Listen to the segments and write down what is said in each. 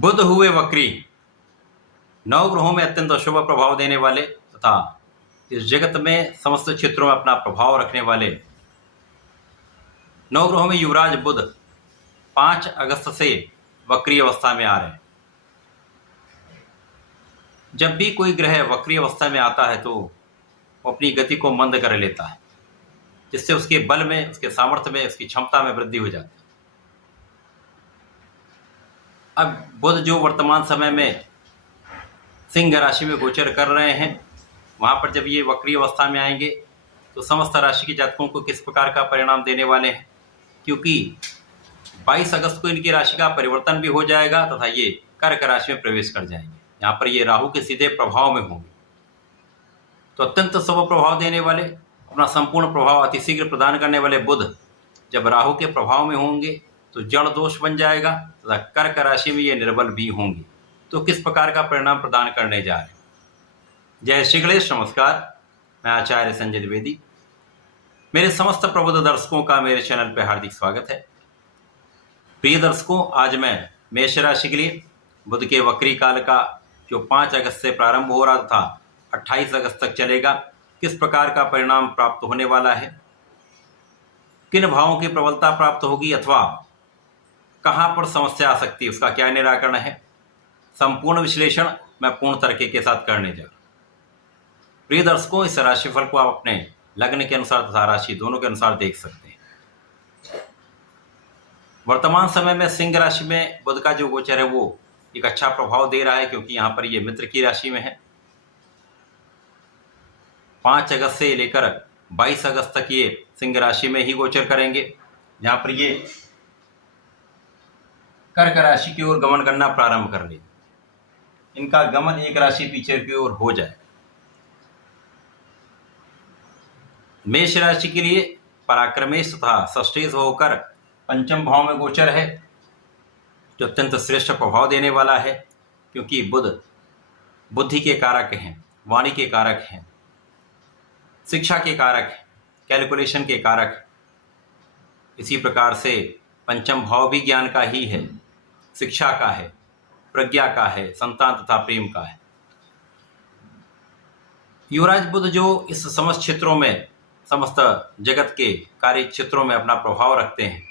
बुध हुए वक्री, नौ ग्रहों में अत्यंत अशुभ प्रभाव देने वाले तथा इस जगत में समस्त क्षेत्रों में अपना प्रभाव रखने वाले नौ ग्रहों में युवराज बुध 5 अगस्त से वक्री अवस्था में आ रहे हैं। जब भी कोई ग्रह वक्री अवस्था में आता है तो वो अपनी गति को मंद कर लेता है, जिससे उसके बल में, उसके सामर्थ्य में, उसकी क्षमता में वृद्धि हो जाती है। अब बुध जो वर्तमान समय में सिंह राशि में गोचर कर रहे हैं, वहां पर जब ये वक्री अवस्था में आएंगे तो समस्त राशि के जातकों को किस प्रकार का परिणाम देने वाले हैं, क्योंकि 22 अगस्त को इनकी राशि का परिवर्तन भी हो जाएगा तथा ये कर्क राशि में प्रवेश कर जाएंगे। यहाँ पर ये राहु के सीधे प्रभाव में होंगे, तो अत्यंत शुभ प्रभाव देने वाले, अपना संपूर्ण प्रभाव अतिशीघ्र प्रदान करने वाले बुध जब राहु के प्रभाव में होंगे तो जड़ दोष बन जाएगा तथा कर्क राशि में ये निर्बल भी होंगे। तो किस प्रकार का परिणाम प्रदान करने जा रहे हैं। जय श्री गणेश, नमस्कार। मैं आचार्य संजय द्विवेदी। मेरे समस्त प्रबुद्ध दर्शकों का मेरे चैनल पर हार्दिक स्वागत है। प्रिय दर्शकों, आज मैं मेष राशि के लिए बुध के वक्री काल का जो 5 अगस्त से प्रारंभ हो रहा था 28 अगस्त तक चलेगा, किस प्रकार का परिणाम प्राप्त होने वाला है, किन भावों की प्रबलता प्राप्त होगी अथवा कहां पर समस्या आ सकती है, उसका क्या निराकरण है, संपूर्ण विश्लेषण मैं पूर्ण तरीके के साथ करने जा रहा हूं। प्रिय दर्शकों, इस राशिफल को आप अपने लग्न के अनुसार तथा राशि दोनों के अनुसार देख सकते हैं। वर्तमान समय में सिंह राशि में बुध का जो गोचर है वो एक अच्छा प्रभाव दे रहा है, क्योंकि यहां पर ये मित्र की राशि में है। 5 अगस्त से लेकर 22 अगस्त तक ये सिंह राशि में ही गोचर करेंगे, जहां पर ये कर्क राशि की ओर गमन करना प्रारंभ कर ले। इनका गमन एक राशि पीछे की ओर हो जाए। मेष राशि के लिए पराक्रमेश तथा षष्ठेश होकर पंचम भाव में गोचर है, जो अत्यंत श्रेष्ठ प्रभाव देने वाला है, क्योंकि बुध बुद्धि के कारक हैं, वाणी के कारक हैं, शिक्षा के कारक हैं, कैलकुलेशन के कारक। इसी प्रकार से पंचम भाव भी ज्ञान का ही है, शिक्षा का है, प्रज्ञा का है, संतान तथा प्रेम का है। युवराज बुध जो इस समस्त क्षेत्रों में, समस्त जगत के कार्य क्षेत्रों में अपना प्रभाव रखते हैं,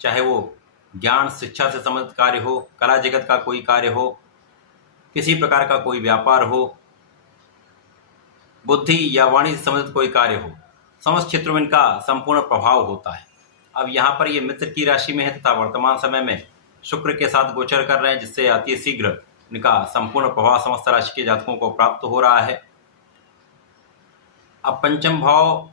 चाहे वो ज्ञान शिक्षा से संबंधित कार्य हो, कला जगत का कोई कार्य हो, किसी प्रकार का कोई व्यापार हो, बुद्धि या वाणी से संबंधित कोई कार्य हो, समस्त क्षेत्रों में इनका संपूर्ण प्रभाव होता है। अब यहाँ पर ये मित्र की राशि में है तथा वर्तमान समय में शुक्र के साथ गोचर कर रहे हैं, जिससे अति शीघ्र इनका संपूर्ण प्रभाव समस्त राशि के जातकों को प्राप्त हो रहा है। अब पंचम भाव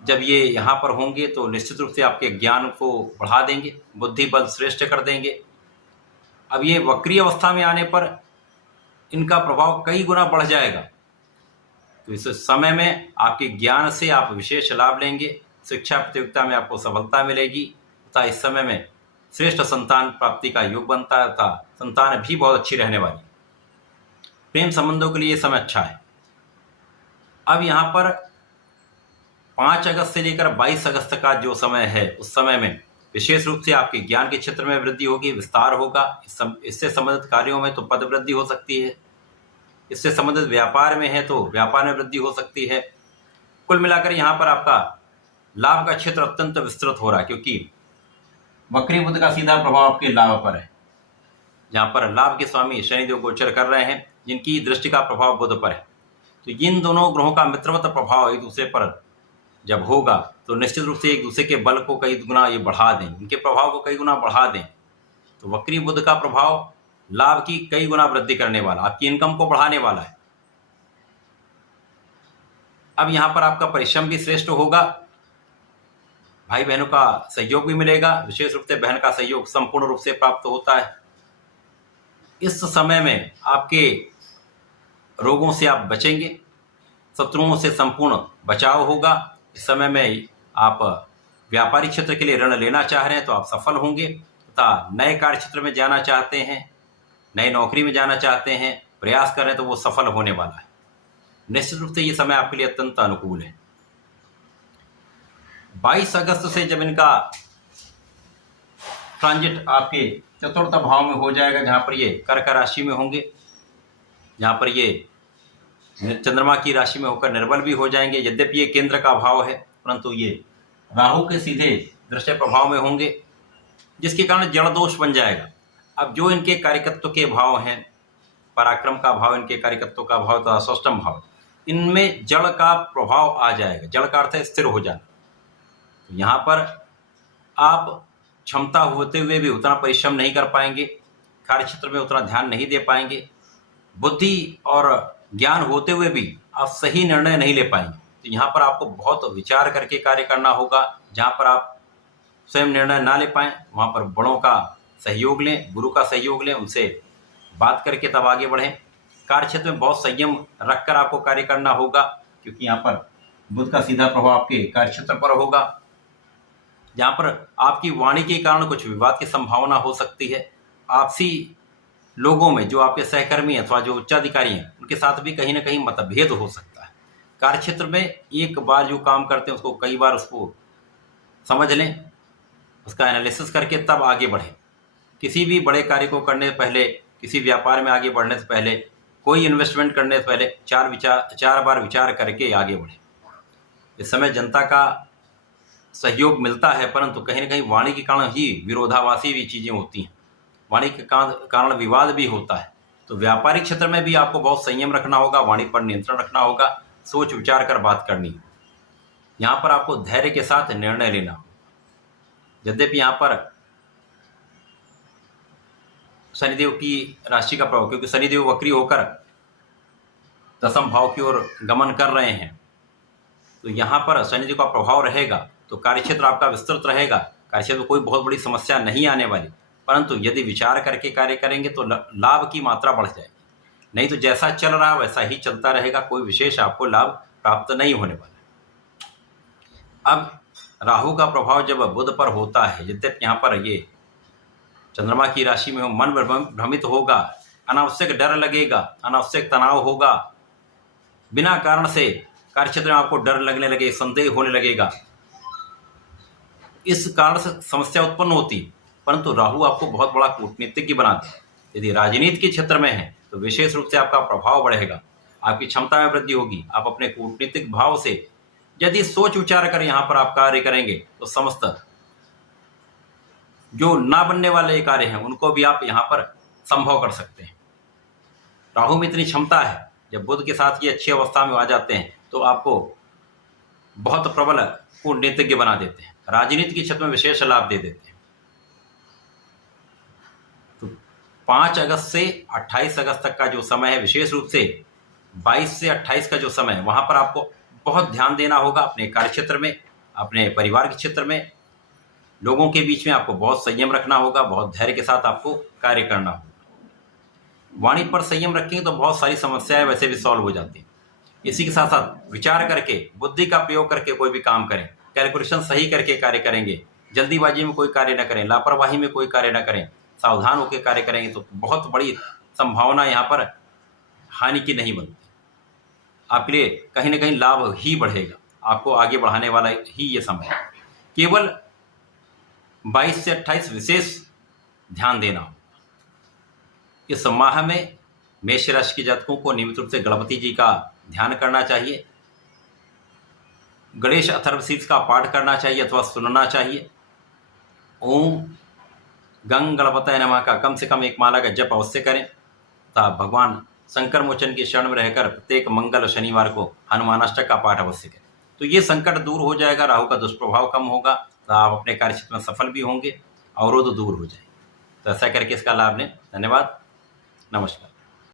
जब ये यहाँ पर होंगे तो निश्चित रूप से आपके ज्ञान को बढ़ा देंगे, बुद्धि बल श्रेष्ठ कर देंगे। अब ये वक्री अवस्था में आने पर इनका प्रभाव कई गुना बढ़ जाएगा, तो इस समय में आपके ज्ञान से आप विशेष लाभ लेंगे, शिक्षा प्रतियोगिता में आपको सफलता मिलेगी तथा इस समय में श्रेष्ठ संतान प्राप्ति का योग बनता है तथा संतान भी बहुत अच्छी रहने वाली। प्रेम संबंधों के लिए ये समय अच्छा है। अब यहाँ पर 5 अगस्त से लेकर 22 अगस्त का जो समय है, उस समय में विशेष रूप से आपके ज्ञान के क्षेत्र में वृद्धि होगी, विस्तार होगा। इससे संबंधित कार्यों में तो पद वृद्धि हो सकती है, इससे संबंधित व्यापार में है तो व्यापार में वृद्धि हो सकती है। कुल मिलाकर यहाँ पर आपका लाभ का क्षेत्र अत्यंत विस्तृत हो रहा है, क्योंकि वक्री बुध का सीधा प्रभाव आपके लाभ पर है, जहाँ पर लाभ के स्वामी शनिदेव गोचर कर रहे हैं, जिनकी दृष्टि का प्रभाव बुध पर है। तो इन दोनों ग्रहों का मित्रवत प्रभाव एक दूसरे पर जब होगा तो निश्चित रूप से एक दूसरे के बल को कई गुना ये बढ़ा दें, इनके प्रभाव को कई गुना बढ़ा दें। तो वक्री बुध का प्रभाव लाभ की कई गुना वृद्धि करने वाला, आपकी इनकम को बढ़ाने वाला है। अब यहाँ पर आपका परिश्रम भी श्रेष्ठ होगा, भाई बहनों का सहयोग भी मिलेगा, विशेष रूप से बहन का सहयोग संपूर्ण रूप से प्राप्त होता है। इस समय में आपके रोगों से आप बचेंगे, शत्रुओं से संपूर्ण बचाव होगा। इस समय में आप व्यापारिक क्षेत्र के लिए ऋण लेना चाह रहे हैं तो आप सफल होंगे तथा नए कार्य क्षेत्र में जाना चाहते हैं, नई नौकरी में जाना चाहते हैं, प्रयास कर रहे हैं तो वो सफल होने वाला है। निश्चित रूप से ये समय आपके लिए अत्यंत अनुकूल है। 22 अगस्त से जब इनका ट्रांजिट आपके चतुर्थ भाव में हो जाएगा, जहाँ पर ये कर्क राशि में होंगे, जहाँ पर ये चंद्रमा की राशि में होकर निर्बल भी हो जाएंगे। यद्यपि ये केंद्र का भाव है, परंतु ये राहु के सीधे दृश्य प्रभाव में होंगे, जिसके कारण जड़ दोष बन जाएगा। अब जो इनके कार्यकत्व के भाव हैं, पराक्रम का भाव, इनके कार्यकत्व का भाव तथा षष्ठम भाव, इनमें जड़ का प्रभाव आ जाएगा। जड़ का अर्थ है स्थिर हो जाना। तो यहाँ पर आप क्षमता होते हुए भी उतना परिश्रम नहीं कर पाएंगे, कार्य क्षेत्र में उतना ध्यान नहीं दे पाएंगे, बुद्धि और ज्ञान होते हुए भी आप सही निर्णय नहीं ले पाएंगे। तो यहाँ पर आपको बहुत विचार करके कार्य करना होगा। जहाँ पर आप स्वयं निर्णय ना ले पाएँ, वहाँ पर बड़ों का सहयोग लें, गुरु का सहयोग लें, उनसे बात करके तब आगे बढ़ें। कार्य क्षेत्र में बहुत संयम रखकर आपको कार्य करना होगा, क्योंकि यहाँ पर बुध का सीधा प्रभाव आपके कार्य क्षेत्र पर होगा, जहाँ पर आपकी वाणी के कारण कुछ विवाद की संभावना हो सकती है। आपसी लोगों में जो आपके सहकर्मी अथवा जो उच्चाधिकारी हैं, उनके साथ भी कहीं ना कहीं मतभेद हो सकता है। कार्य क्षेत्र में एक बार जो काम करते हैं उसको कई बार उसको समझ लें, उसका एनालिसिस करके तब आगे बढ़ें। किसी भी बड़े कार्य को करने से पहले, किसी व्यापार में आगे बढ़ने से पहले, कोई इन्वेस्टमेंट करने से पहले चार बार विचार करके आगे बढ़ें। इस समय जनता का सहयोग मिलता है, परंतु कहीं न कहीं वाणी के कारण ही विरोधाभासी भी चीज़ें होती हैं, वाणी के कारण विवाद भी होता है। तो व्यापारिक क्षेत्र में भी आपको बहुत संयम रखना होगा, वाणी पर नियंत्रण रखना होगा, सोच विचार कर बात करनी है। यहाँ पर आपको धैर्य के साथ निर्णय लेना होगा। यद्यपि यहाँ पर शनिदेव की राशि का प्रभाव, क्योंकि शनिदेव वक्री होकर दसम भाव की ओर गमन कर रहे हैं, तो यहाँ पर शनिदेव का प्रभाव रहेगा, तो कार्यक्षेत्र आपका विस्तृत रहेगा। कार्यक्षेत्र में कोई बहुत बड़ी समस्या नहीं आने वाली, परंतु यदि विचार करके कार्य करेंगे तो लाभ की मात्रा बढ़ जाएगी। नहीं तो जैसा चल रहा वैसा ही चलता रहेगा, कोई विशेष आपको लाभ प्राप्त नहीं होने वाला। अब राहु का प्रभाव जब बुध पर होता है, यद्यपि यहाँ पर ये चंद्रमा की राशि में मन भ्रमित होगा, अनावश्यक डर लगेगा, अनावश्यक तनाव होगा, बिना कारण से कार्यक्षेत्र में आपको डर लगने लगे, संदेह होने लगेगा, इस कारण से समस्या उत्पन्न होती। परंतु राहु आपको बहुत बड़ा कूटनीतिज्ञ बनाते हैं। यदि राजनीति के क्षेत्र में है तो विशेष रूप से आपका प्रभाव बढ़ेगा, आपकी क्षमता में वृद्धि होगी। आप अपने कूटनीतिक भाव से यदि सोच विचार कर यहाँ पर आप कार्य करेंगे तो समस्त जो ना बनने वाले कार्य हैं उनको भी आप यहाँ पर संभव कर सकते हैं। राहु में इतनी क्षमता है, जब बुध के साथ ये अच्छी अवस्था में आ जाते हैं तो आपको बहुत प्रबल कूटनीतिज्ञ बना देते हैं, राजनीति के क्षेत्र में विशेष लाभ दे देते हैं। तो 5 अगस्त से 28 अगस्त तक का जो समय है, विशेष रूप से 22 से 28 का जो समय है, वहाँ पर आपको बहुत ध्यान देना होगा अपने कार्यक्षेत्र में, अपने परिवार के क्षेत्र में, लोगों के बीच में आपको बहुत संयम रखना होगा, बहुत धैर्य के साथ आपको कार्य करना होगा। वाणी पर संयम रखेंगे तो बहुत सारी समस्याएं वैसे भी सॉल्व हो जाती हैं। इसी के साथ साथ विचार करके, बुद्धि का प्रयोग करके कोई भी काम करें, कैलकुलेशन सही करके कार्य करेंगे, जल्दीबाजी में कोई कार्य न करें, लापरवाही में कोई कार्य न करें, सावधान होकर कार्य करेंगे तो बहुत बड़ी संभावना यहाँ पर हानि की नहीं बनती। आपके लिए कहीं ना कहीं लाभ ही बढ़ेगा, आपको आगे बढ़ाने वाला ही ये समय है। केवल 22 से 28 विशेष ध्यान देना होगा। इस माह में मेष राशि के जातकों को नियमित रूप से गणपति जी का ध्यान करना चाहिए, गणेश अथर्वशीर्ष का पाठ करना चाहिए अथवा सुनना चाहिए। ओम गंग गणपतये नमः का कम से कम एक माला का जप अवश्य करें तथा भगवान शंकर मोचन की शरण में रहकर प्रत्येक मंगल शनिवार को हनुमानाष्टक का पाठ अवश्य करें। तो ये संकट दूर हो जाएगा, राहु का दुष्प्रभाव कम होगा, तो आप अपने कार्यक्षेत्र में सफल भी होंगे, अवरोध दूर हो जाएंगे। तो ऐसा करके इसका लाभ लें। धन्यवाद, नमस्कार।